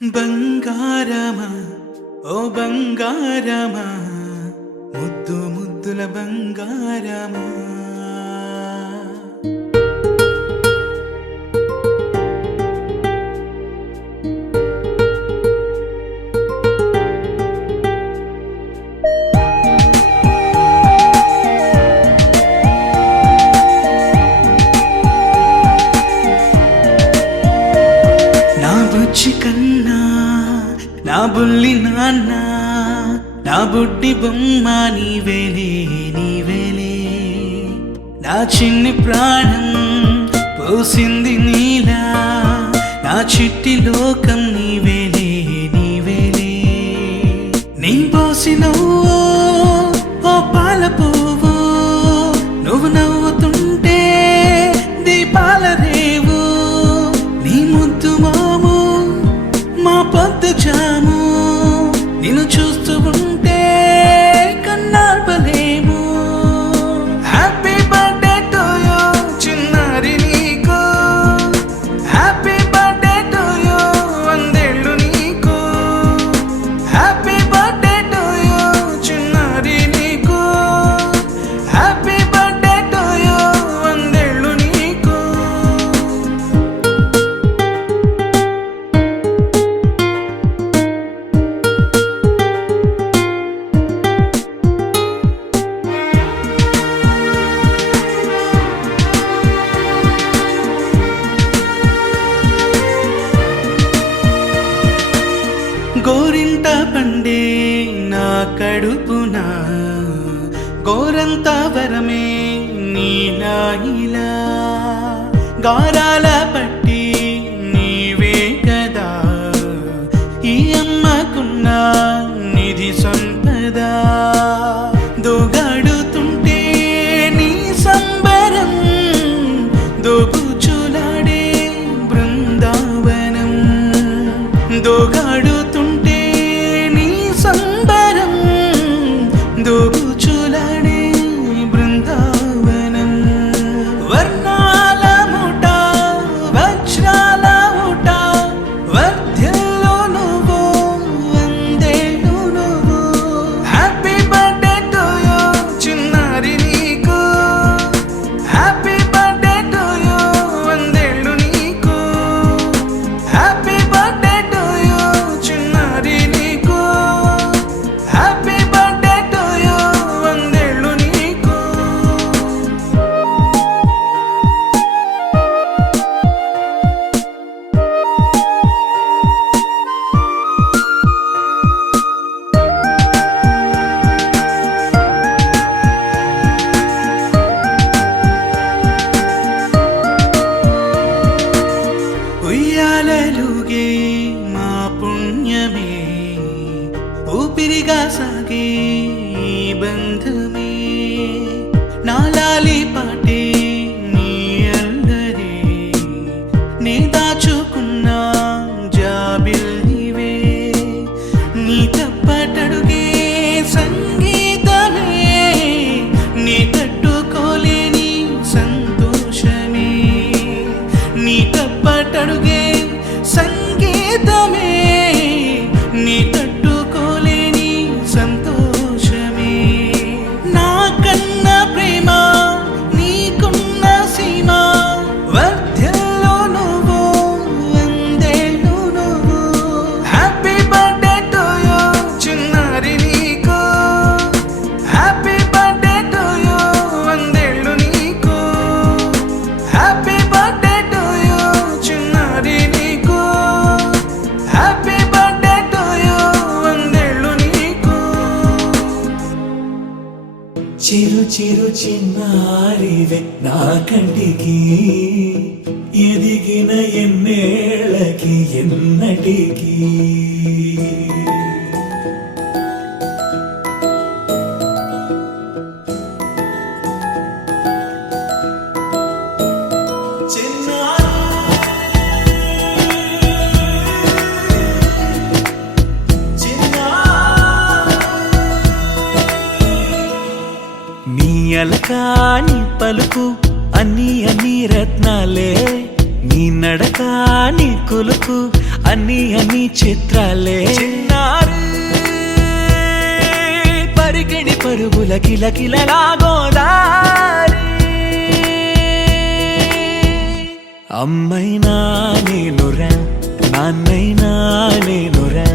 బంగారమా ఓ బంగారమా ముద్దు ముద్దుల బంగారమా నా బుజ్జి కన్నా నా బుల్లి నాన్న నా బుడ్డి బొమ్మ నీవేలే నీవేలే నా చిన్ని ప్రాణం పోసింది నీలా నా చిట్టి లోకం నీవేలే నీవేలే నీ పోసినవో ఓ పాల పువ్వు నువ్వు నవ్వుతుంటే దీపాల రేవు నీ ముద్దు మాము మా పొద్దు జాము నిన్ను చూస్తూ ఉంటే కన్నార్పలేము. హ్యాపీ బర్త్డే టు యూ చిన్నారి నీకు, హ్యాపీ బర్త్డే టు యూ వందేళ్ళు నీకు, హ్యాపీ బర్త్డే టు యూ చిన్నారి నీకు, హ్యాపీ బర్త్డే టు యూ వందేళ్ళు నీకు. గోరింట పండే నా కడుపున గోరంత వరమే నీలా ఇలా గారాల పట్టి నీవే కదా ఈ అమ్మకున్న నిధి సంపద దోగాడుతుంటే నీ సంబరం దోబుచులాడే బృందావనం దోగాడుతుంటే నీ సంబరం దోబుచులాడే బృందావనం వర్ణాల ముఠ వజ్రాల ఊట వర్ధ్యలో నువ్వు వందేళ్ళు నువ్వు. హ్యాపీ బర్త్డే టు యూ చిన్నారి నీకు, హ్యాపీ బర్త్డే టు యూ వందేళ్ళు నీకు, హ్యాపీ బర్త్డే టు యూ చిన్నారి నీకు, హ్యాపీ బర్త్డే టు యూ వందేళ్ళు నీకు. ఉయ్యాలలుగే మా పుణ్యమే ఊపిరిగా సాగే ఈ బంధమే నాలాలి పాటే నీ అల్లరే నే దాచుకున్న జాబిల్లివే నీ తప్పటడుగే సంగీతమే నీ తట్టుకోలేని సంతోషమే నీ తప్పటడుగే సంగీతమే నీ తట్టుకోలేని సంతోషమే నా కన్న ప్రేమ నీకున్న సీమ వర్ధ్యలో నువ్వు వందేళ్ళు నువ్వు. హ్యాపీ బర్త్డే టు యూ చిన్నారి నీకు, హ్యాపీ బర్త్డే టు యూ వందేళ్ళు నీకు, హ్యాపీ బర్త్డే టు యూ చిన్నారి నీకు, హ్యాపీ బర్త్డే టు యూ వందేళ్ళు నీకు. చిరు చిరు చిన్నారివే నా కంటికి ఎదిగిన ఎన్నేళ్ళకి ఎన్నటికి నీ అలకాని పలుకు అన్ని అన్ని రత్నాలే నీ నడక నీ కులుకు అన్ని చిత్రాలే చిన్నారి పరికిణి పరుగుల కిలకిలలాగోదారి అమ్మైనా నేనురా నాన్నైనా నేనురా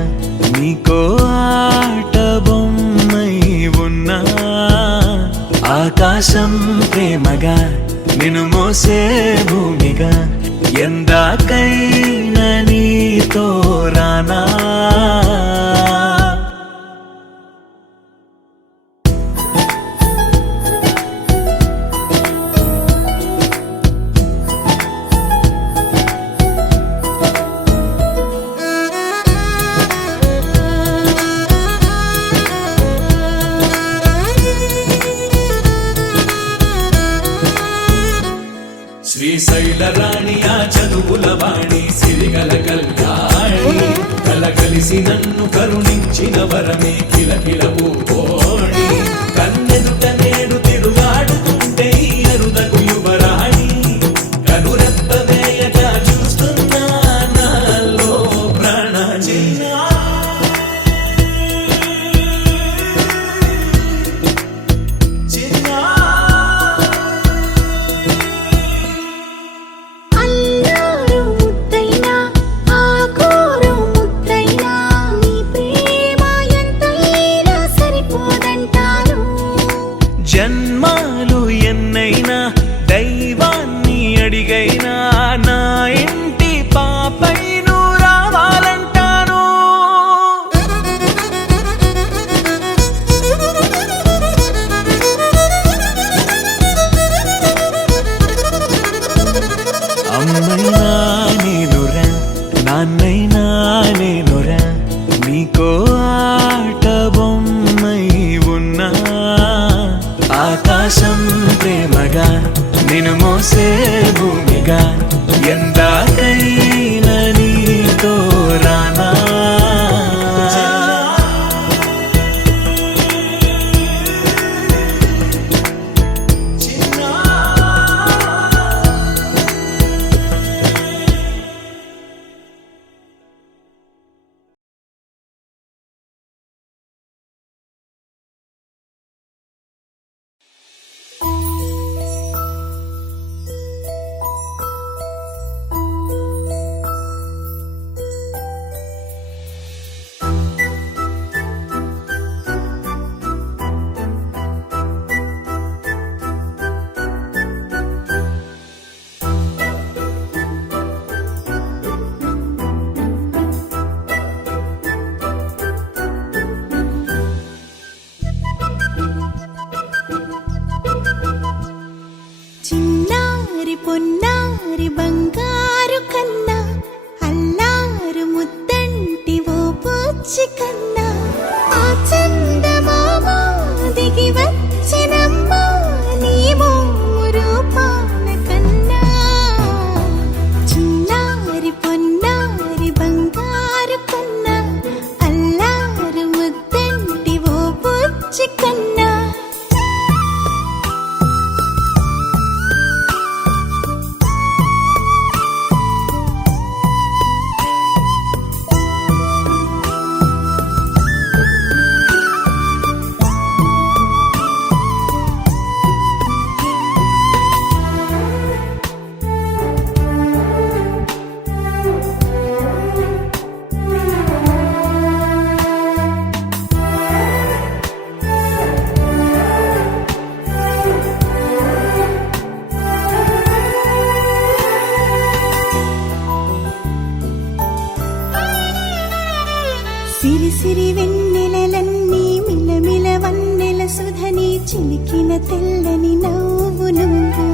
నీకో ఆట బొమ్మై ఉన్నా ఆకాశం ప్రేమగా నిన్ను మోసే భూమిగా ఎందాకైనా నీతో రానా శ్రీశైల రాణి ఆ చదువుల వాణి సిరిగల కళ్యాణి కలగలిసి నన్ను కరుణించిన వరమే కిలకిల ఊకోణి కన్నెదుట నేడు తిరుగాడుతుంటే అరుదకు యువరాణి కనురెప్పవేయగా చూస్తున్నా నాలో ప్రాణ జన్మాలు ఎన్నైనా దైవాన్ని అడిగైనా నా ఇంటి పాపై నువ్వు రావాలంటాను అమ్మైనా నేనురా నాన్నైనా నేనురా నీకో ఆట బొమ్మై ఉన్నా ఆకాశం ప్రేమగా నిన్ను మోసే భూమిగా ఎందాకైనా నీతో రానా చిన్నారి పొన్నారి బంగారు కన్నా అల్లారు ముద్దంటి ఓ పూచి కన్నా ఆ చందమామ దిగి వచ్చినమ్మా నీ రూపాన కన్నా చిన్నారి పొన్నారి బంగారు కన్నా అల్లారు ముద్దంటి ఓ పూచి కన్నా సిరి సిరి వెన్నెలలన్నీ మిలమిల వన్నెల సుధని చిలికిన తెల్లని నవ్వు నువ్వు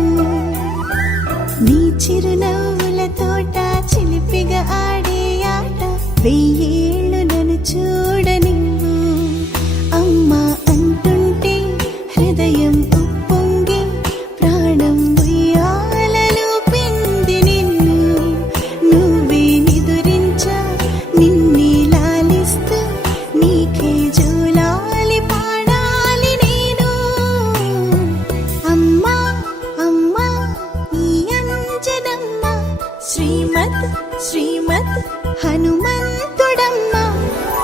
నీ చిరునవ్వుల తోట చిలిపిగా ఆడే ఆట వెయ్యేళ్ళు నన్ను చూడ నువ్వు అమ్మా అంటుంటే హృదయం ఉప్పొంగి ప్రాణం ఉయ్యాలలో పింది నిన్ను నువ్వే నిదురించా నిన్నే లాలిస్తూ నీకే జోలాలి పాడాలి నేను అమ్మా అమ్మా ఈ అంజనమ్మ హనుమంతుడమ్మా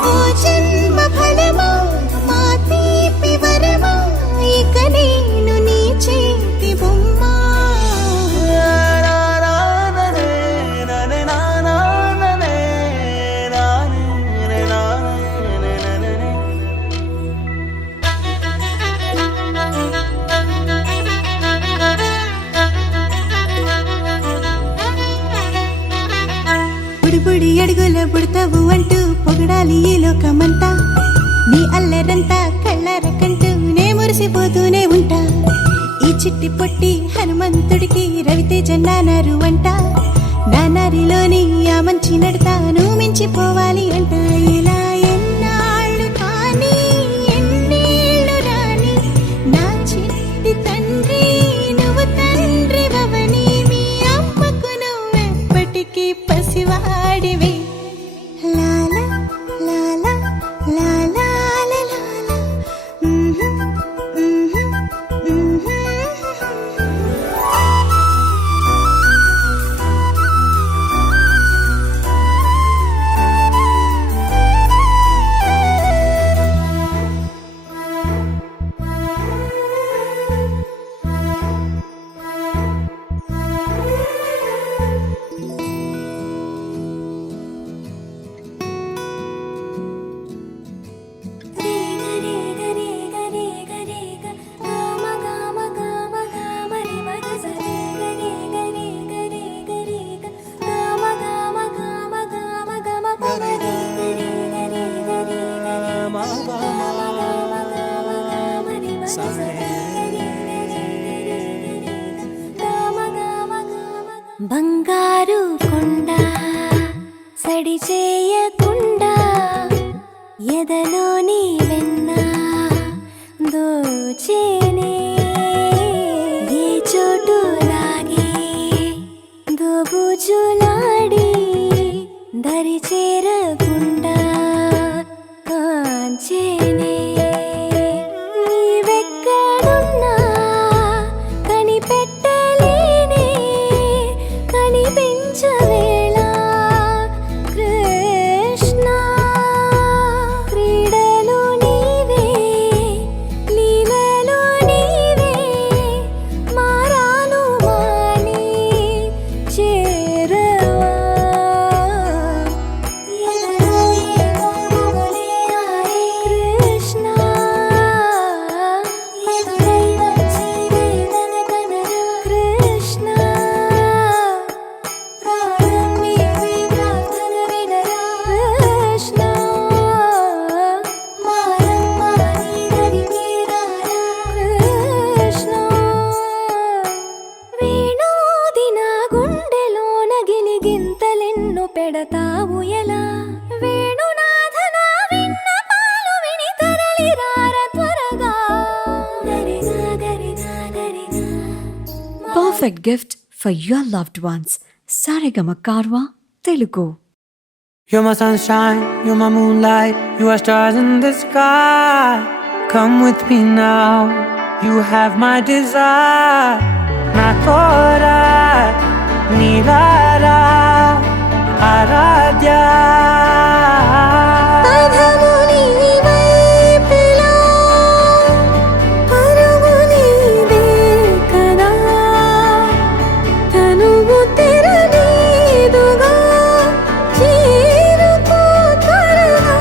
ఓ జన్మ ఫలమా మా తీపి వరమా ఇక నేను నీ చేతి బొమ్మ బుడిబుడి అడుగుల బుడతావు అంటూ పొగడాలి ఈ లోకమంతా నీ అల్లరంతా కళ్ళారకంటూ నే మురిసిపోతూనే ఉంటా ఈ చిట్టి పొట్టి హనుమంతుడికి రవితేజ నానారు అంట నానారిలోని ఆ మంచి నడతాను మించిపోవాలి అంట ఇలా ఎన్నాళ్ళు కానీ ఎన్నేళ్ళు రాని నా చిట్టి తండ్రి నువ్వు తండ్రి భవని మీ అమ్మకు నువ్వెప్పటికీ పసివాడివి లాలా లాలా లాలా లాలా బంగారు కొండ సడి చేయకుండా ఎదలోని వెన్న దోచేనే ఏ చోటు లాగే దోబుజులాడి దరి చేరకుండా కాంచేనే నీవెక్కడున్నా కనిపెట్టలేనే కనిపించవేళ కృష్ణ క్రీడలు నీవే లీలలు నీవే మారాను మాని చేరవా ఎదలో ఏమో మొగలే ఆరే కృష్ణ ఎదురై వచ్చి వేదన కనరా కృష్ణ ప్రాణం నీవే ప్రార్థన వినరా కృష్ణ మారమ్మ నీ దరికి రారా కృష్ణ వేణోది నా గుండెలోన గిలిగింతలెన్ను పెడతావు ఎలా వేణునాథ నా విన్నపాలు విని తరలి రార త్వరగా గరిగా గరిగా గరిగా Perfect gift for your loved ones. Saregama Karwa Telugu. You're my sunshine, you're my moonlight, you are stars in the sky. Come with me now, you have my desire. Na tora, nilara, aradhya. పదము నీవై పిలా పరుగు నీదే కదా తనువు తెరనీదుగా చేరుకో త్వరగా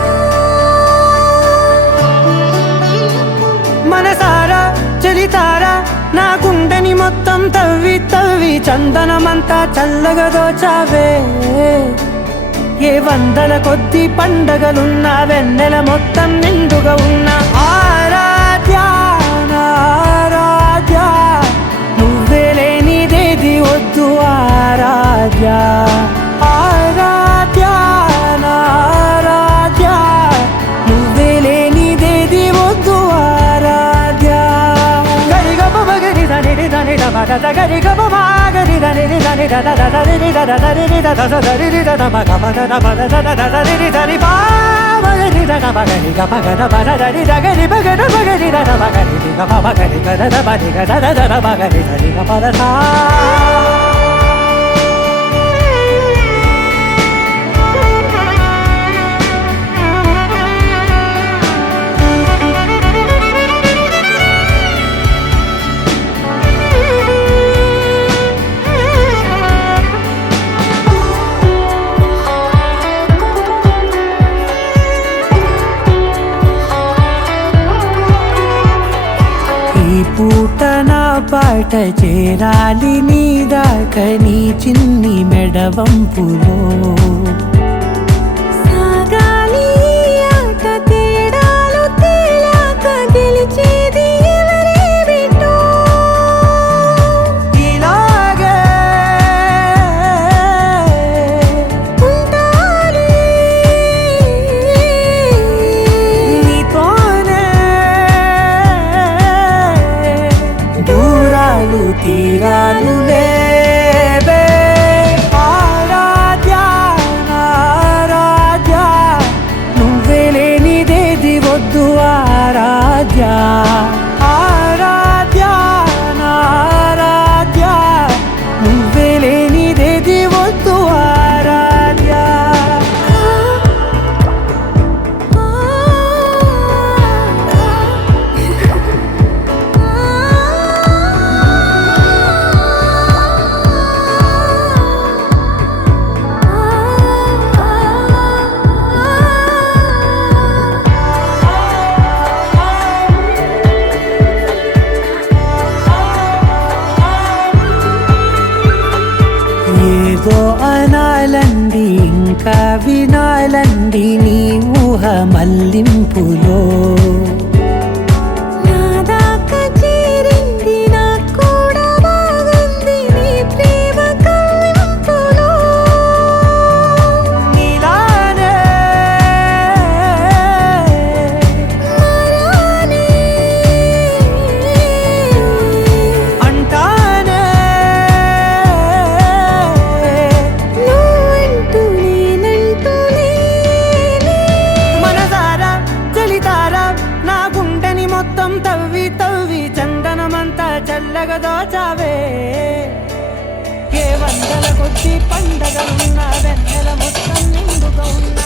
మనసారా చలితారా నా గుండెని మొత్తం తవ్వి తవ్వి చందనమంతా చల్లగా దోచావే ఏ వందల కొద్ది పండగలున్నా వెన్నెల మొత్తం నిండుగా ఉన్న ఆరాధ్య నా ఆరాధ్య నువ్వే లేనిదేది వద్దు ఆరాధ్య ఆరాధ్య నా ఆరాధ్య నువ్వే లేనిదేది వద్దు ఆరాధ్య గరిగమ మగరి దని దని మగ గరిగమ మాగరి దని దని దని దని దని దని దని మగ మగ మగ దని దని పా మగరి దని మగరి గ మగ మగ దని దగరి మగ మగరి దని మగరి గ మగరి గ ద మగరి గ ద ద మగరి దని గ పద సా బాట చేరాలి నీ దాకా నీ చిన్ని మెడవంపులో సాగాలి ఆట తేడాలు తేలాక గెలిచేది ఎవరే బిడ్డో ఇలాగే ఉంటాలి నీతోనే దూరాలు తీరాలు లేవే ఆరాధ్య ఆరాధ్య నువ్వే లేనిదేది వద్దు ఆరాధ్య ఆరాధ్య ఆరాధ్య నువ్వే లేనిదేది వద్దు ఆరాధ్య ఏదో అనాలండి ఇంకా వినాలండి నీ ఊహ మల్లింపులో నా దాకా చేరింది నాకు కూడా బాగుంది నీ ప్రేమ కవ్వింపులో నీలానే మారానే అంటానే నువ్వంటూ నేనంటూ లేనే మనసారా చలితారా నా గుండెని మొత్తం తవ్వి తవ్వి చందనమంతా చల్లగా దోచావే ఏ వందల కొద్ది పండగలున్నా వెన్నెల మొత్తం నిండుగా ఉన్నా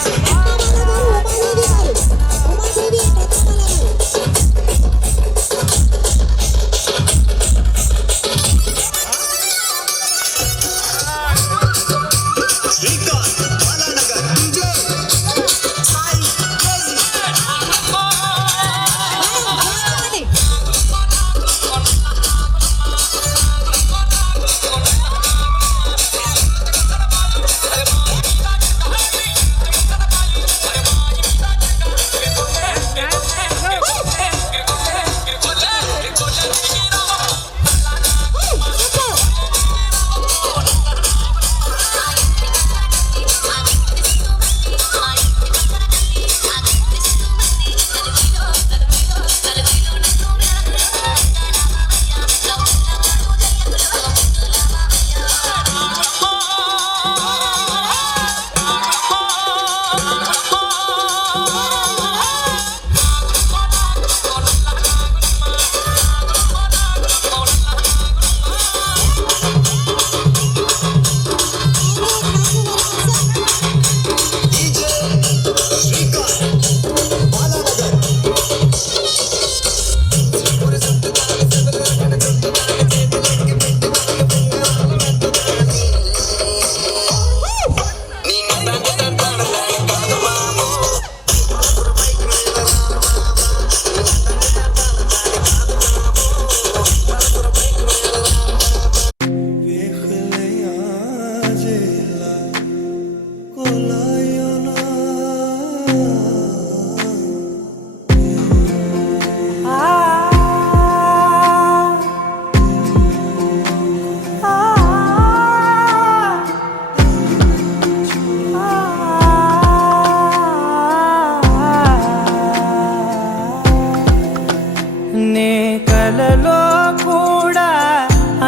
నే కలలో కూడా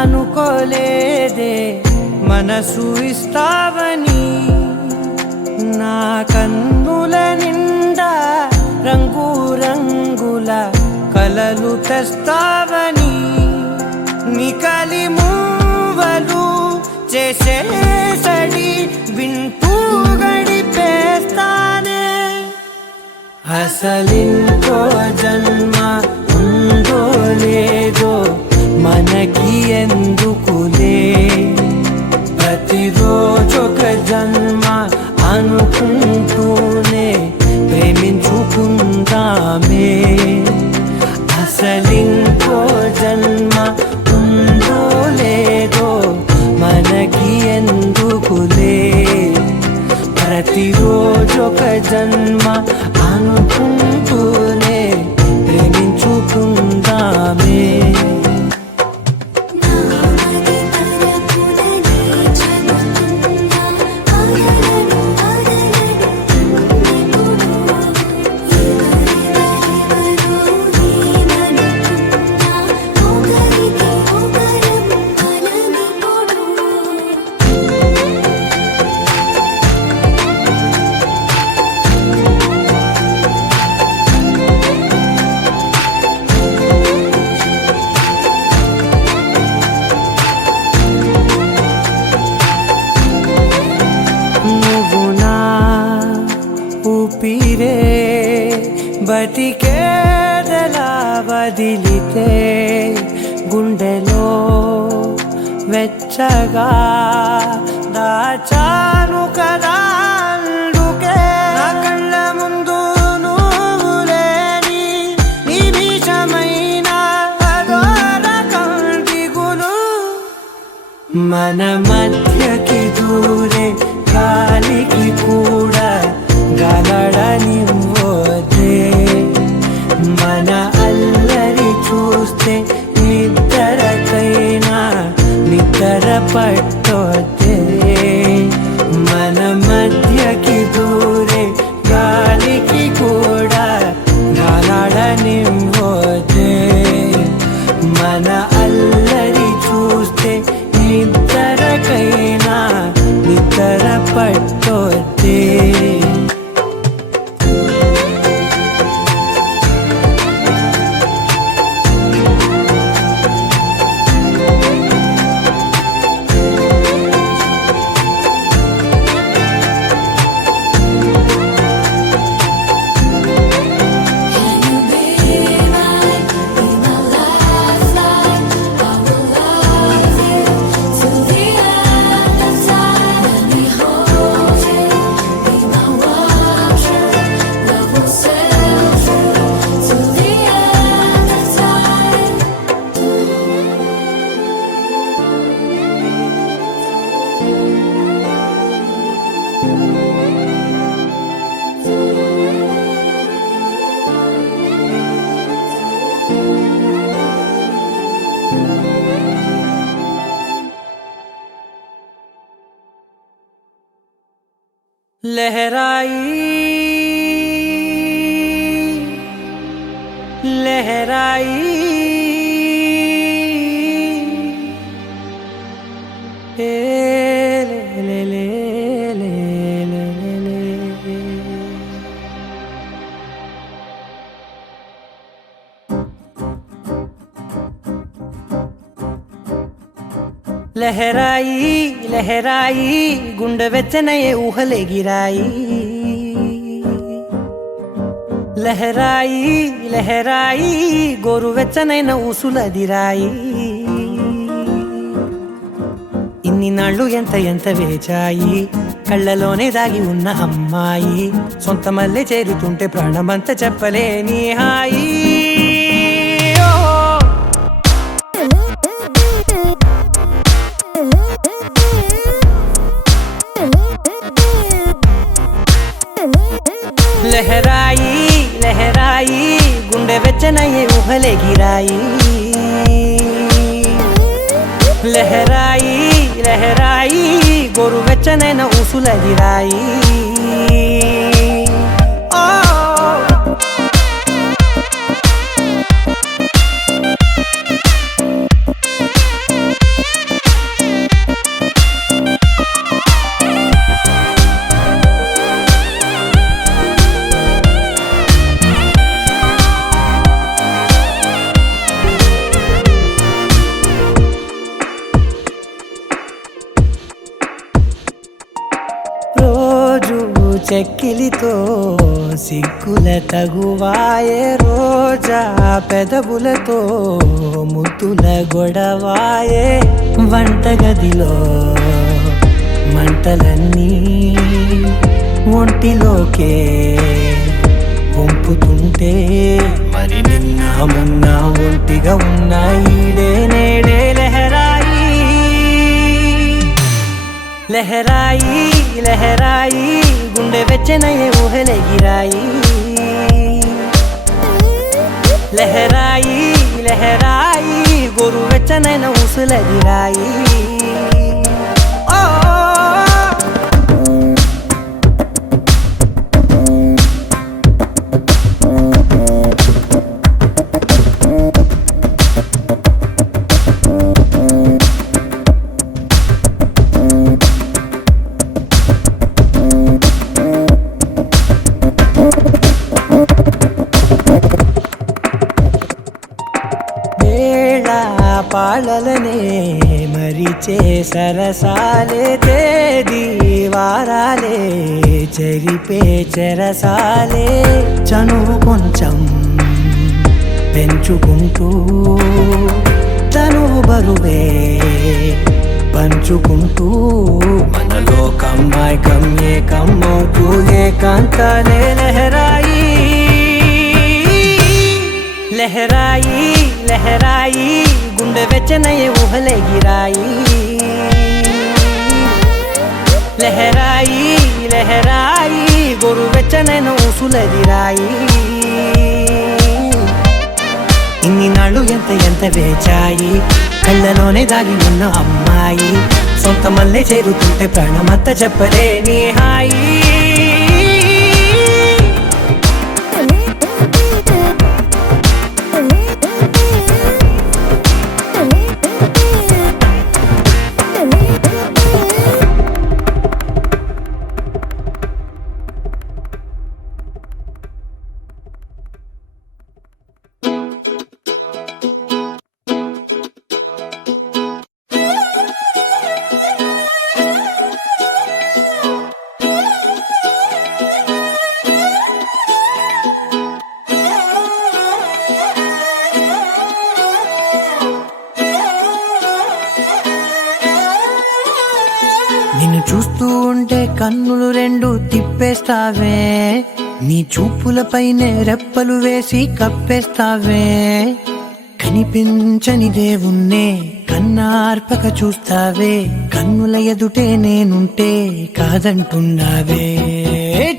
అనుకోలేదే మనసు ఇస్తావని నా కన్నుల నిండా రంగు రంగుల కలలు తెస్తావని నికలి మూవలు చేసేసడి వింటూ గడిపేస్తానే అసలింకో జన్మ ఉందో లేదో మనకి ఎందుకులే ప్రతిరోజొక జన్మ అనుకుంటూనే ప్రేమించుకుందామే అసలింకో జన్మ ఉందో ప్రతిరోజు ఒక జన్మ అనుకుంటూనే ప్రేమించుకుందామే. నామది తలపులని చదువుతున్నా ఆగలను ఎవరెవరెవరో నేననుకున్నా ఒకరిని ఒకరం మనమిప్పుడు. నువ్వు నా ఊపిరే బతికేదలా వదిలితే గుండెలో వెచ్చగా దాచాను కదా అందుకే నా కళ్ళ ముందు నువ్వు లేని నిమిషమైన అఘోర కంటిగులు మన మధ్యకి దూరే గాలికి కూడా గలడనివ్వదే. మన అల్లరి చూస్తే నిద్రకైనా నిద్ర పట్టొద్దే. మన మధ్యకి దూరే గాలికి కూడా గలడనివ్వదే. మన అల్లరి చూస్తే నిద్రకైనా నిద్ర పట్టొద్దే. लहराई लहराई ए ले ले ले ले ले ले। लहराई लहराई गुंड వెచ్చనయే ఊహలే గిరాయి. లహరాయి లహరాయి గోరు వెచ్చనైన ఊసులదిరాయి. ఇన్ని నాళ్ళు ఎంత ఎంత వేచాయి కళ్ళలోనే దాగి ఉన్న అమ్మాయి. సొంత మల్లె చేరుతుంటే ప్రాణమంత చెప్పలేని హాయి. లహరాయి లహరాయి గుండె వెచ్చనయే ఊహలే గిరాయి. లహరాయి లహరాయి గోరు వెచ్చనైన ఊసులదిరాయి. చెక్కిలితో సిగ్గుల తగువాయే రోజా పెదవులతో ముద్దుల గొడవాయే. వంటగదిలో మంటలన్నీ ఒంటిలోకే వంపుతుంటే మరి నిన్న మొన్న ఒంటిగా ఉన్నాయి నేడే. లహరాయి లహరాయి లహరాయి గుండె వెచ్చనయ్యే ఊహలెగిరాయి లహరాయి లహరాయి గోరు వెచ్చనైన ఊసులెగిరాయి పాలలనే మరిచే సరసాలే తేదీ వారాలే చెరిపే చెరసాలే చనువు కొంచెం పెంచుకుంటూ తనువు బరువే పంచుకుంటూ మనలో కమ్మాయి కమ్మే కమ్మవుతూ ఏకాంతాలే లహరాయి లహరాయి లహరాయి గుండె వెచ్చనయ్యే ఊహలెగిరాయి లహరాయి లహరాయి గోరు వెచ్చనైన ఊసులెగిరాయి ఇన్ని నాళ్ళు ఎంత వేచాయి కళ్ళలోనే దాగి ఉన్న అమ్మాయి సొంత మల్లె చేరుతుంటే ప్రాణమంత చెప్పలేని హాయి నిన్ను చూస్తూ ఉంటే కన్నులు రెండు తిప్పేస్తావే నీ చూపులపైనే రెప్పలు వేసి కప్పేస్తావే కనిపించని దేవుణ్ణే కన్నార్పక చూస్తావే కన్నుల ఎదుటే నేనుంటే కాదంటున్నావే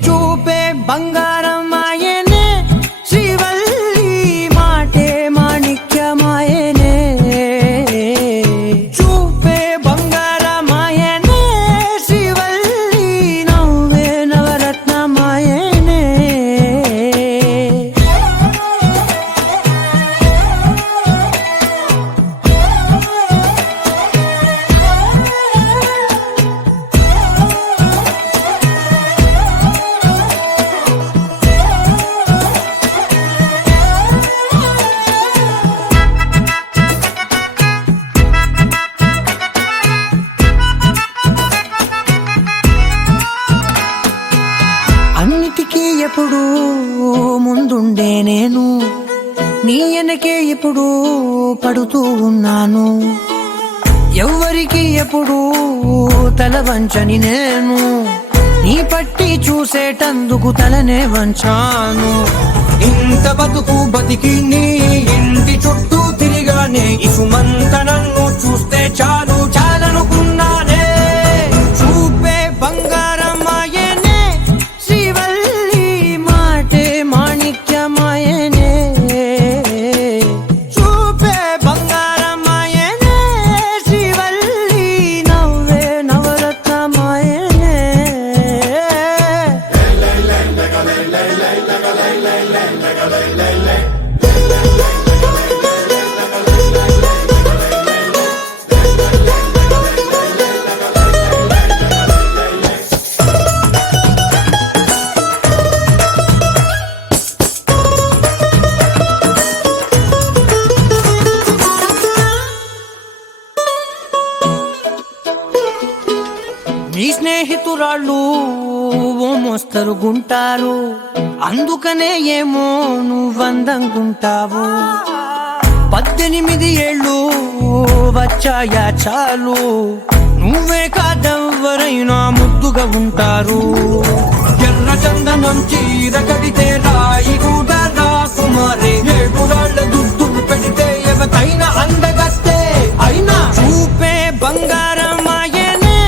చూపే బంగారం ఆయనే శ్రీవల్లి మాటే మాణిక్యమాయనే చూపే బంగారమాయనే శ్రీవల్లి నవ్వే నవరత్నమాయనే అన్నిటికీ ఎప్పుడు ముందుండే నేను నీ వెనకే ఎప్పుడు పడుతూ ఉన్నాను ఎవ్వరికి ఎప్పుడు తల వంచని నేను నీ పట్టి చూసేటందుకు తలనే వంచాను ఇంత బతుకు బతికి నీ ఇంటి చుట్టూ తిరిగానే ఇసుమంత నన్ను చూస్తే చాలు చాలనుకున్నానే చూపే బంగారమాయనే శ్రీవల్లి మాటే మాణిక్యమాయనే చూపే బంగారమాయనే శ్రీవల్లి నవ్వే నవరత్నమాయనే నీ స్నేహితురాళ్ళు ఓ మోస్తరుగుంటారు అందుకనే ఏమో నువ్వందంగుంటావు 18 ఏళ్ళు వచ్చాయా చాలు నువ్వే కాదెవ్వరైనా ముద్దుగా ఉంటారు ఎర్ర చందనం చీర కడితే రాయి కూడా రాకుమారే 7 రాళ్ళ దుద్దులు పెడితే ఎవతైనా అందగస్తే అయినా చూపే బంగారమాయనే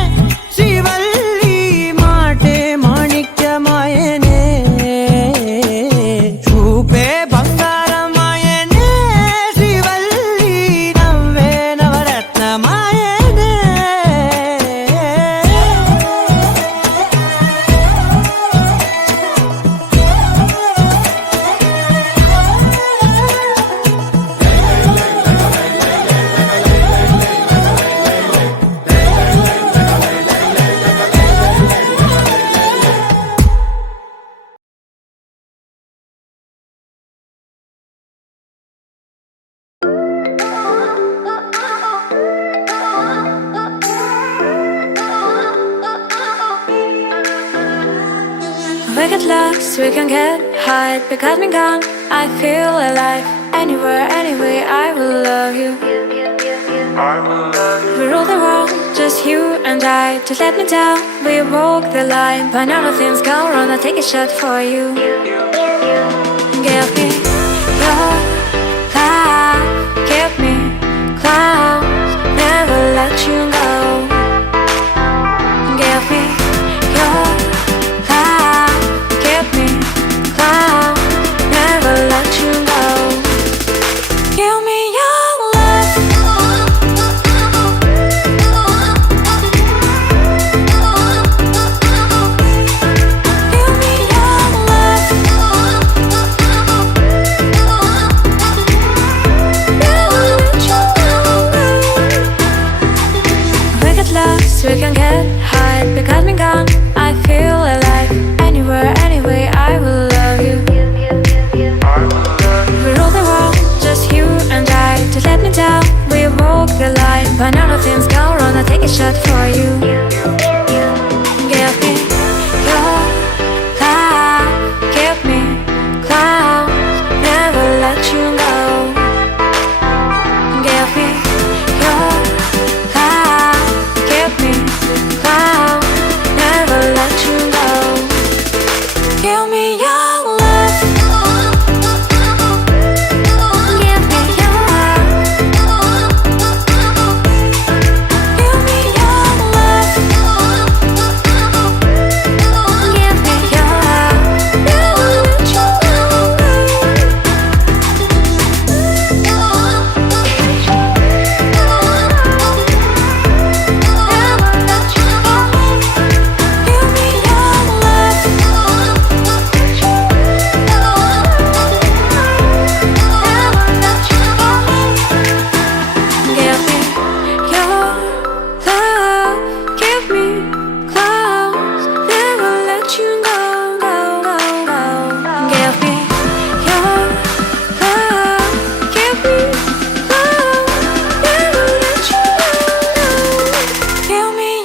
శ్రీవల్లి మాటే మాణిక్య We get lost, we can get high because we gone. I feel alive. Anywhere, anyway, I will love you. We rule the world, just you and I. Just let me down, we walk the line. But now nothing's gone wrong, I'll take a shot for you. Give me your love, give me clouds, never let you go. Give me your love, give me clouds, never let you go. Give me your love. Give me your love. Never let you go. We get lost, we can get high because we gone. I feel alive. Anywhere, anyway, I will love you. We rule the world, just you and I. Just let me down, we walk the line. But now nothing's gone wrong, I'll take a shot for you. Give me your love, give me clouds, never let you go. Give me your love, give me clouds, never let you go. Give me your love. Give me your love. Give me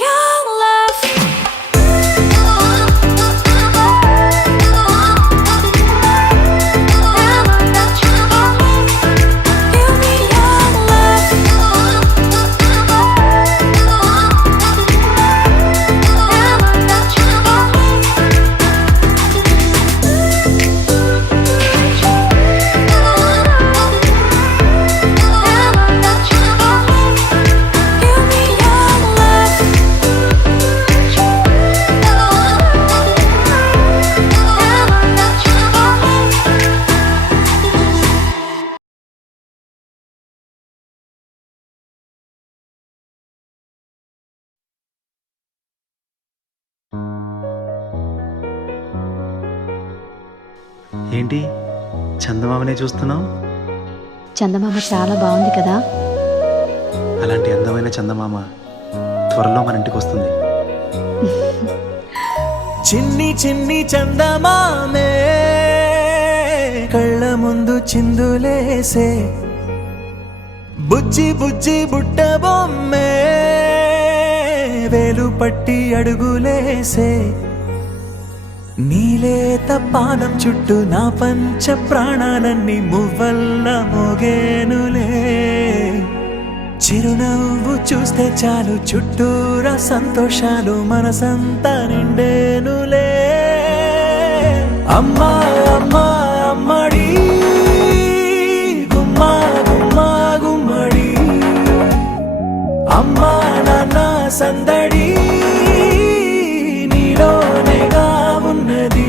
your love. Give me your love. Never let you go. ఏంటి చందమామనే చూస్తున్నావు? చందమామ చాలా బాగుంది కదా. అలాంటి అందమైన చందమామ త్వరలో మన ఇంటికి వస్తుంది. చిన్ని చిన్ని చందమామే కళ్ళ ముందు చిందులేసే, బుజ్జి బుజ్జి బుట్ట బొమ్మే వేలు పట్టి అడుగులేసే, నీలేత పానం చుట్టూ నా పంచ ప్రాణాలన్నీ మువ్వల్ల మోగేనులే, చిరునవ్వు చూస్తే చాలు చుట్టూరా సంతోషాలు మనసంతా నిండేనులే. అమ్మా అమ్మా అమ్మడి గుమ్మా గుమ్మా గుమ్మడి, అమ్మా నాన్న సందడి నీలోనేగా ఉన్నది.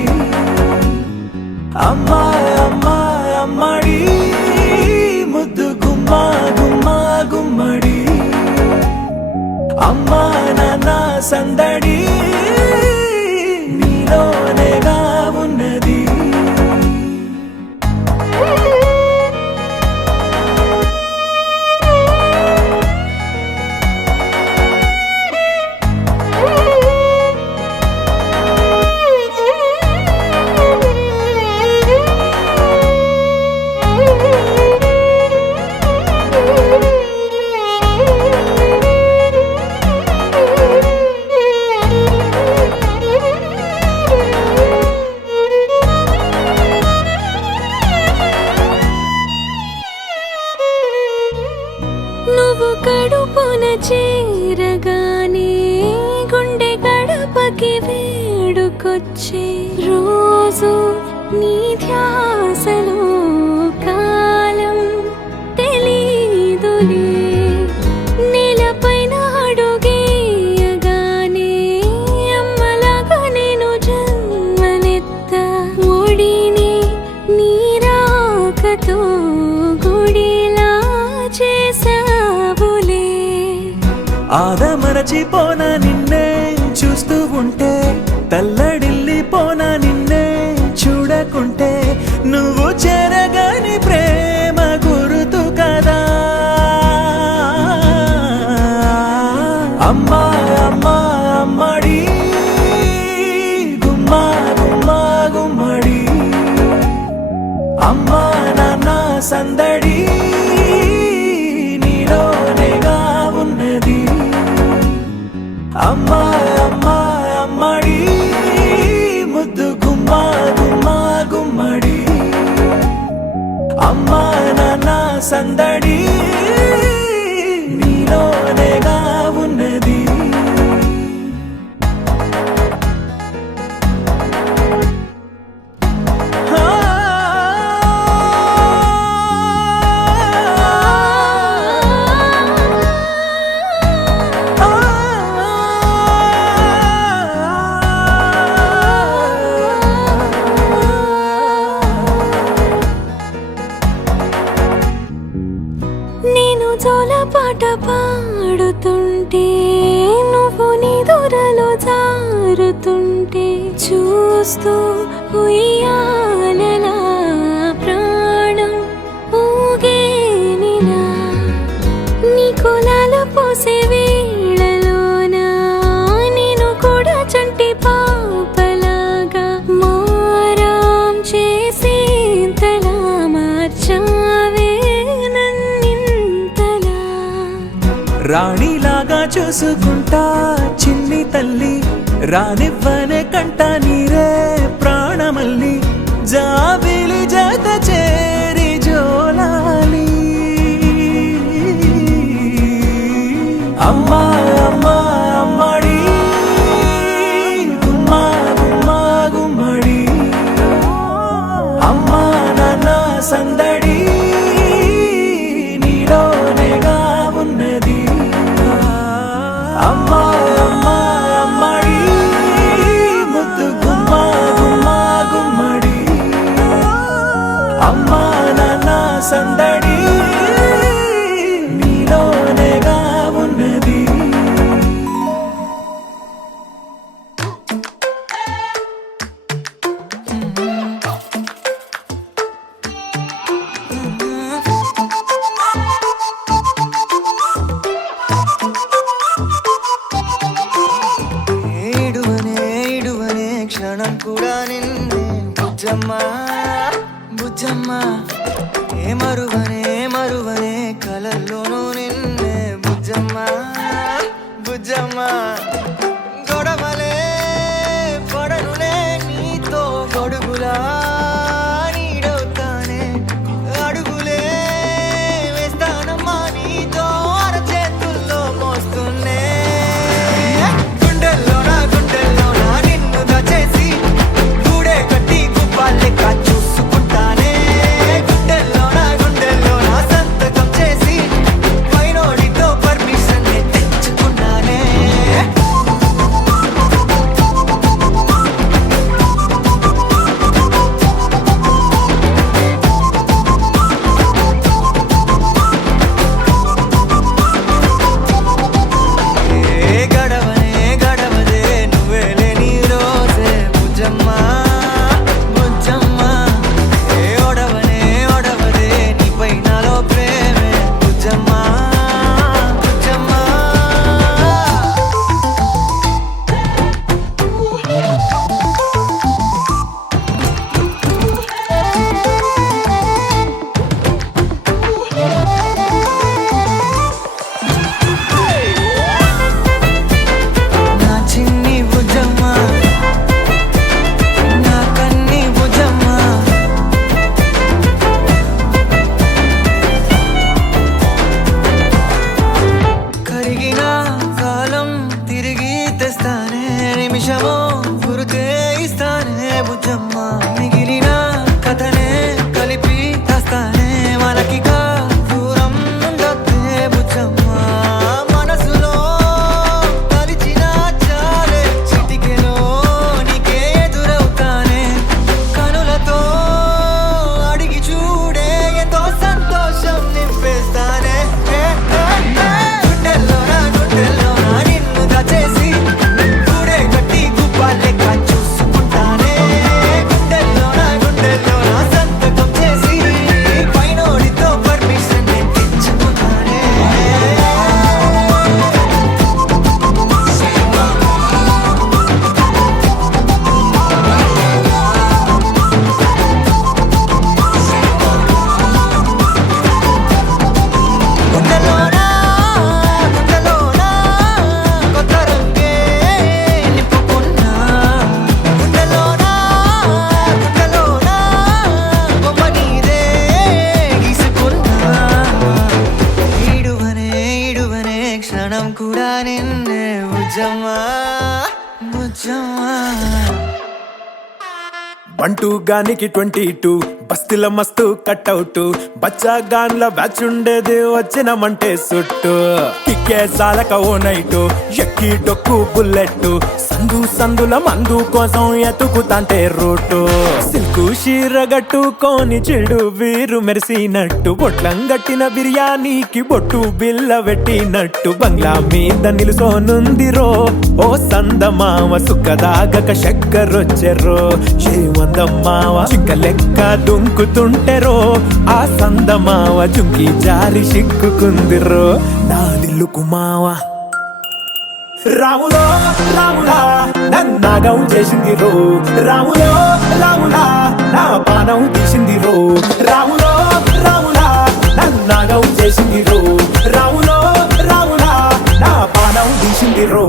అమ్మా అమ్మా అమ్మడి ముద్దు గుమ్మా గుమ్మా గుమ్మడి, అమ్మా నాన్న సందడి నీలోనేగా ఉన్నది. వచ్చే రోజు నీ ధ్యాసలో కాలం తెలీదులే నేలపైన అడుగేయగానే అమ్మలాగా నేను జన్మనెత్త ఒడిని నీ రాకతో గుడిలా చేసావులే ఆదమరచిపోనా నిన్నే చూస్తూ ఉంటే తల్లడిల్లిపోనా నిన్నే చూడకుంటే నువ్వు చెరగని ప్రేమ గురుతు కదా అమ్మా అమ్మా అమ్మడి గుమ్మా గుమ్మా గుమ్మడి అమ్మా నాన్న సందడి నీలోనేగా ఉన్నది అమ్మా అమ్మా అమ్మడి ముద్దు గుమ్మా గుమ్మా గుమ్మడి అమ్మా నాన్న సందడి నీలోనేగా ఉన్నది నేను జోలపాట పాడుతుంటే నువ్వు నీ దూరలో జారుతుంటే చూస్తూ ఉయ్యాలలా ప్రాణం ఊగేనిలా నీ కులాల పోసే వేళలోన నేను కూడా చంటి పాపలాగా మారాం చేసేంతలా మార్చావే నన్నింతలా రాణిలాగా చూసుకుంటా చిన్ని తల్లి రానివ్వనే కంట నీరే ప్రాణమల్లి జాబిలి జత చేరి జోలాలి అమ్మా అమ్మా అమ్మడి గుమ్మా గుమ్మా గుమ్మడి అమ్మా నాన్న సందడి నీలోనేగా ఉన్నది అమ్మా అమ్మా అమ్మడి ముద్దు గుమ్మా గుమ్మా గుమ్మడి అమ్మా నాన్న సందడి నీలోనేగా ఉన్నది ఏడువనే క్షణం కూడా నిన్నే బుజ్జమ్మ బుజ్జమ్మ ఏ మరువనే కలల్లోనూ నిన్నే బుజ్జమ్మ బుజ్జమ్మ గొడవలే పడనులే నీతో గొడుగులా నీడవుతానే అడుగులే వేస్తానమ్మా నీతో అరచేతుల్లో మోస్తున్నే గుండెల్లోనా నిన్ను దచేసి గూడే కట్టి గుప్పాలెక్క చూసుకుంటానే గుండెల్లోనా సంతకం చేసి పైనోడితో పర్మిషన్ తెచ్చుకున్నానే బుజ్జమ్మ మిగిలిన కథనే కలిపి రాస్తానే మనకిగా దూరం ఉండొద్దే బుజ్జమ్మ మనసులో తలిచిన చాలే చిటికెలో నీకే ఎదురవుతానే కనులతో అడిగి చూడే ఎంతో సంతోషం నింపేస్తానే గుండెల్లోనా నిన్ను దాచేసి గూడే కట్టి గుప్పాలెక్క చూసుకుంటానే గుండెల్లోనా సంతకం చేసి పైనోడితో పర్మిషన్ నేను తెచ్చుకుంటానే గుండెల్లోనా కొత్త రంగే నింపుకున్నా గుండెల్లోనా బొమ్మ నీదే గీసుకున్నా ఈడువనే క్షణం కూడా నిన్నే బుజ్జమ్మా బంటూ గానికి 22 బస్తీల మస్తు కట్అవుట్ బచ్చా గాన్ల బ్యాచ్ ఉండేది వచ్చినమంటే సుట్టు కిక్కే సాలక ఓ నైటు ఎక్కి డొక్కు బుల్లెట్ సందుల మందు కోసం ఎతుకుతాంటే రూటు సిల్కు షీరగట్టుకోని చెడు వీరు మెరిసినట్టు బొట్లం గట్టిన బిర్యానీకి బొట్టు బిల్ల పెట్టినట్టు బంగ్లా మీద నిలుసోనుందిరో ఓ సందమావ సుఖదాగక చక్కరొచ్చెరో ఏమందమ్మావ చిక్క లెక్క దుంకుతుంటెరో ఆ సందమావ జుంకి జారి సిక్కుకుందిరో నా దిల్లుకు మావా రాములో రాములా నన్నాగం చేసింది రో రాములా నా పానం తీసింది రో రాములో రాములా నన్నాగం చేసింది రో రాములా నా పానం తీసింది రో